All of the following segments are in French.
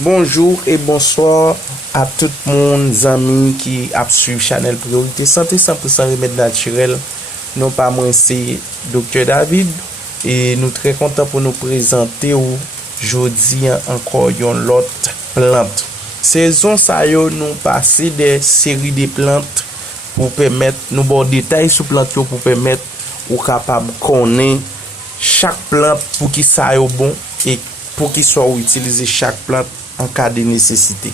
Bonjour et bonsoir à tout le monde, amis qui a suivi Chanel Priorité Santé 100% remède naturel. Non pas moi, c'est Dr. David et nous très contents pour nous présenter aujourd'hui encore une autre plante. Saison ça yo nous passer des séries de plantes pour permettre nous bon détails sur plante pour permettre ou capable connaître chaque plante pour qui ça yo bon et pour qu'il soit utilisé chaque plante en cas de nécessité.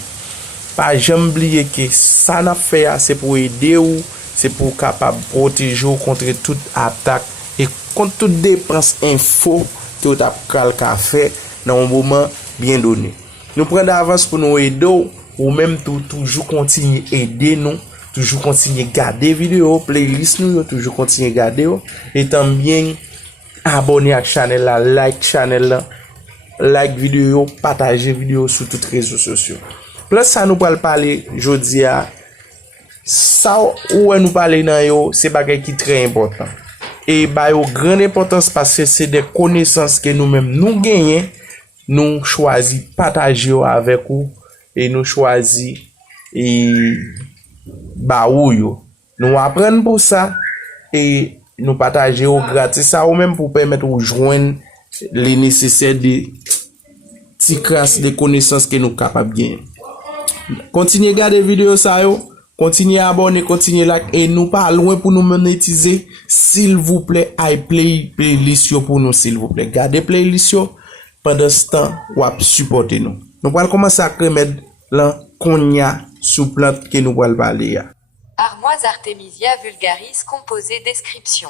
Pas jamais oublier que ça n'a fait c'est pour aider ou c'est pour capable protéger contre toute attaque et contre toute dépense info que vous avez fait dans un moment bien donné. Nous prenons d'avance pour nous aider ou même toujours continuer aider nous, toujours continuer garder vidéo, playlist nous, toujours continuer garder et bien abonner à la chaîne là, like vidéo, partager vidéo sur toutes les réseaux sociaux. Plus ça nous parler aujourd'hui à ça où nous parler dans yo, c'est bagay qui très important. Et ba yo grande importance parce que c'est des connaissances que nous-mêmes nous gagnons, nous choisi partager avec vous et nous choisi et ba ou yo. Nous apprendre pour ça et nous partager au gratis ça ou même pour permettre de joindre les nécessaires de petites classes de connaissances que nous capables de gagner. Continuez à regarder vidéo ça yo, continuez à abonner, continuez à like et nous pas loin pour nous monétiser. S'il vous plaît, playlist pour nous s'il vous plaît. Gardez playlist pendant ce temps ou supporter nous. Nous allons commencer à remettre là qu'on y a sous plante que nous allons parler. Armoise Artemisia vulgaris composée description.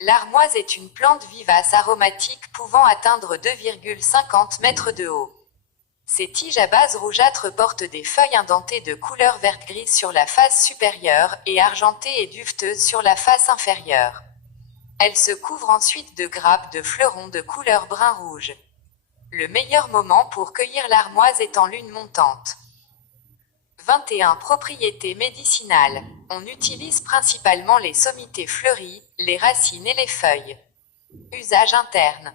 L'armoise est une plante vivace aromatique pouvant atteindre 2,50 mètres de haut. Ses tiges à base rougeâtre portent des feuilles indentées de couleur vert-gris sur la face supérieure et argentées et duveteuses sur la face inférieure. Elle se couvre ensuite de grappes de fleurons de couleur brun-rouge. Le meilleur moment pour cueillir l'armoise est en lune montante. 21 propriétés médicinales. On utilise principalement les sommités fleuries, les racines et les feuilles. Usage interne.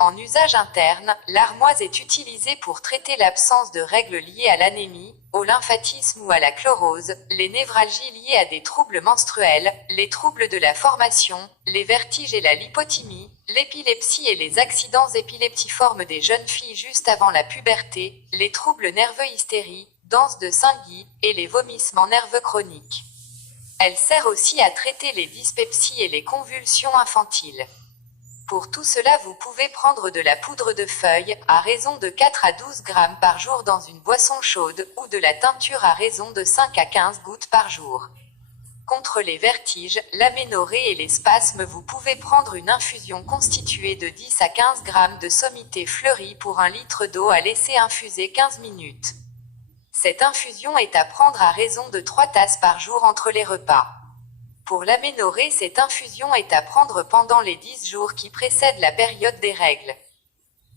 En usage interne, l'armoise est utilisée pour traiter l'absence de règles liées à l'anémie, au lymphatisme ou à la chlorose, les névralgies liées à des troubles menstruels, les troubles de la formation, les vertiges et la lipothymie, l'épilepsie et les accidents épileptiformes des jeunes filles juste avant la puberté, les troubles nerveux hystérie, danse de Saint-Guy, et les vomissements nerveux chroniques. Elle sert aussi à traiter les dyspepsies et les convulsions infantiles. Pour tout cela, vous pouvez prendre de la poudre de feuilles, à raison de 4 à 12 grammes par jour dans une boisson chaude, ou de la teinture à raison de 5 à 15 gouttes par jour. Contre les vertiges, l'aménorrhée et les spasmes, vous pouvez prendre une infusion constituée de 10 à 15 grammes de sommité fleurie pour 1 litre d'eau à laisser infuser 15 minutes. Cette infusion est à prendre à raison de 3 tasses par jour entre les repas. Pour l'aménorrhée, cette infusion est à prendre pendant les 10 jours qui précèdent la période des règles.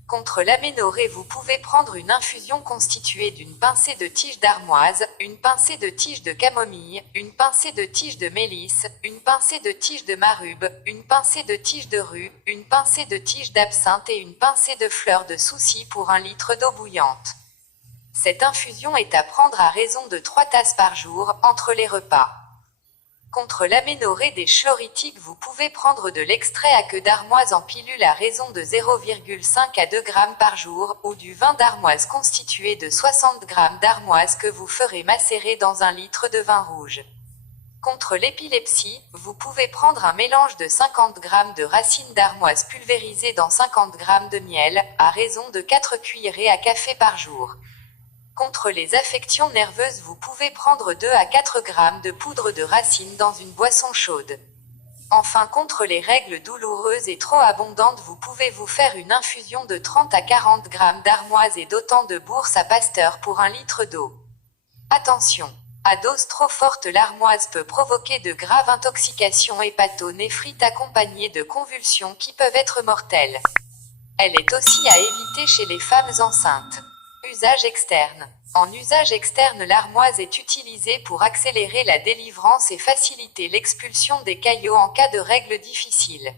Contre l'aménorrhée, vous pouvez prendre une infusion constituée d'une pincée de tige d'armoise, une pincée de tige de camomille, une pincée de tige de mélisse, une pincée de tige de marube, une pincée de tige de rue, une pincée de tige d'absinthe et une pincée de fleurs de souci pour 1 litre d'eau bouillante. Cette infusion est à prendre à raison de 3 tasses par jour, entre les repas. Contre l'aménorrhée des chloritiques, vous pouvez prendre de l'extrait à queue d'armoise en pilule à raison de 0,5 à 2 grammes par jour, ou du vin d'armoise constitué de 60 grammes d'armoise que vous ferez macérer dans 1 litre de vin rouge. Contre l'épilepsie, vous pouvez prendre un mélange de 50 grammes de racines d'armoise pulvérisées dans 50 grammes de miel, à raison de 4 cuillerées à café par jour. Contre les affections nerveuses, vous pouvez prendre 2 à 4 grammes de poudre de racine dans une boisson chaude. Enfin, contre les règles douloureuses et trop abondantes, vous pouvez vous faire une infusion de 30 à 40 grammes d'armoise et d'autant de bourse à Pasteur pour 1 litre d'eau. Attention! À dose trop forte, l'armoise peut provoquer de graves intoxications hépato-néphrite accompagnées de convulsions qui peuvent être mortelles. Elle est aussi à éviter chez les femmes enceintes. Usage externe. En usage externe, l'armoise est utilisée pour accélérer la délivrance et faciliter l'expulsion des caillots en cas de règles difficiles.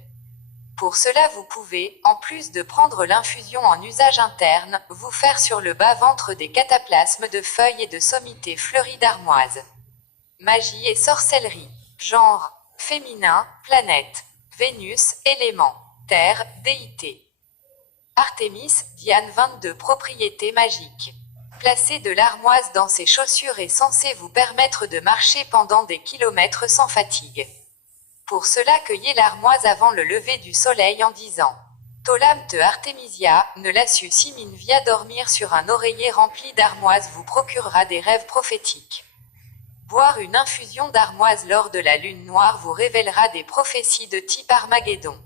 Pour cela vous pouvez, en plus de prendre l'infusion en usage interne, vous faire sur le bas-ventre des cataplasmes de feuilles et de sommités fleuries d'armoise. Magie et sorcellerie. Genre. Féminin, planète. Vénus, élément. Terre, déité. Artémis, Diane 22 propriétés magiques. Placer de l'armoise dans ses chaussures est censé vous permettre de marcher pendant des kilomètres sans fatigue. Pour cela cueillez l'armoise avant le lever du soleil en disant Tolam te Artemisia, ne lassu simin via dormir sur un oreiller rempli d'armoise vous procurera des rêves prophétiques. Boire une infusion d'armoise lors de la lune noire vous révélera des prophéties de type Armageddon.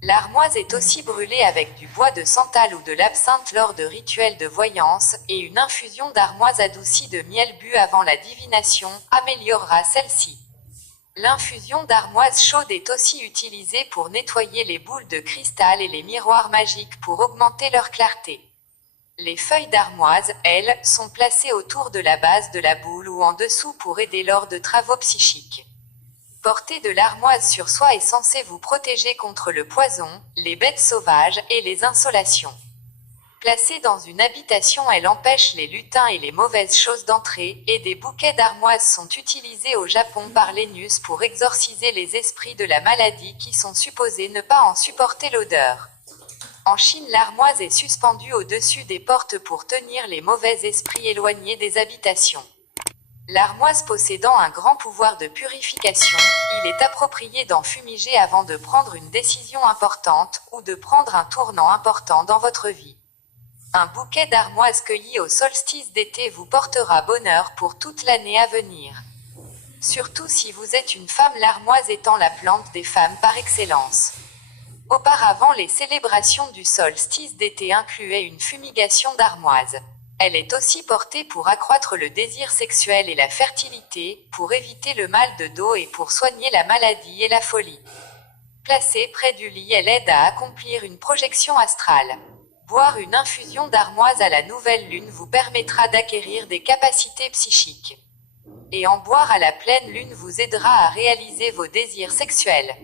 L'armoise est aussi brûlée avec du bois de santal ou de l'absinthe lors de rituels de voyance, et une infusion d'armoise adoucie de miel bu avant la divination améliorera celle-ci. L'infusion d'armoise chaude est aussi utilisée pour nettoyer les boules de cristal et les miroirs magiques pour augmenter leur clarté. Les feuilles d'armoise, elles, sont placées autour de la base de la boule ou en dessous pour aider lors de travaux psychiques. Porter de l'armoise sur soi est censé vous protéger contre le poison, les bêtes sauvages et les insolations. Placée dans une habitation, elle empêche les lutins et les mauvaises choses d'entrer, et des bouquets d'armoise sont utilisés au Japon par l'Enus pour exorciser les esprits de la maladie qui sont supposés ne pas en supporter l'odeur. En Chine, l'armoise est suspendue au-dessus des portes pour tenir les mauvais esprits éloignés des habitations. L'armoise possédant un grand pouvoir de purification, il est approprié d'en fumiger avant de prendre une décision importante, ou de prendre un tournant important dans votre vie. Un bouquet d'armoise cueilli au solstice d'été vous portera bonheur pour toute l'année à venir. Surtout si vous êtes une femme, l'armoise étant la plante des femmes par excellence. Auparavant, les célébrations du solstice d'été incluaient une fumigation d'armoise. Elle est aussi portée pour accroître le désir sexuel et la fertilité, pour éviter le mal de dos et pour soigner la maladie et la folie. Placée près du lit, elle aide à accomplir une projection astrale. Boire une infusion d'armoise à la nouvelle lune vous permettra d'acquérir des capacités psychiques. Et en boire à la pleine lune vous aidera à réaliser vos désirs sexuels.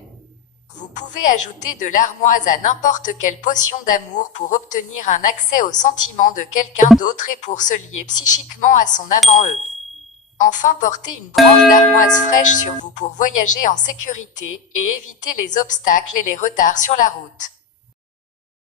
Vous pouvez ajouter de l'armoise à n'importe quelle potion d'amour pour obtenir un accès aux sentiments de quelqu'un d'autre et pour se lier psychiquement à son amant eux. Enfin, portez une branche d'armoise fraîche sur vous pour voyager en sécurité et éviter les obstacles et les retards sur la route.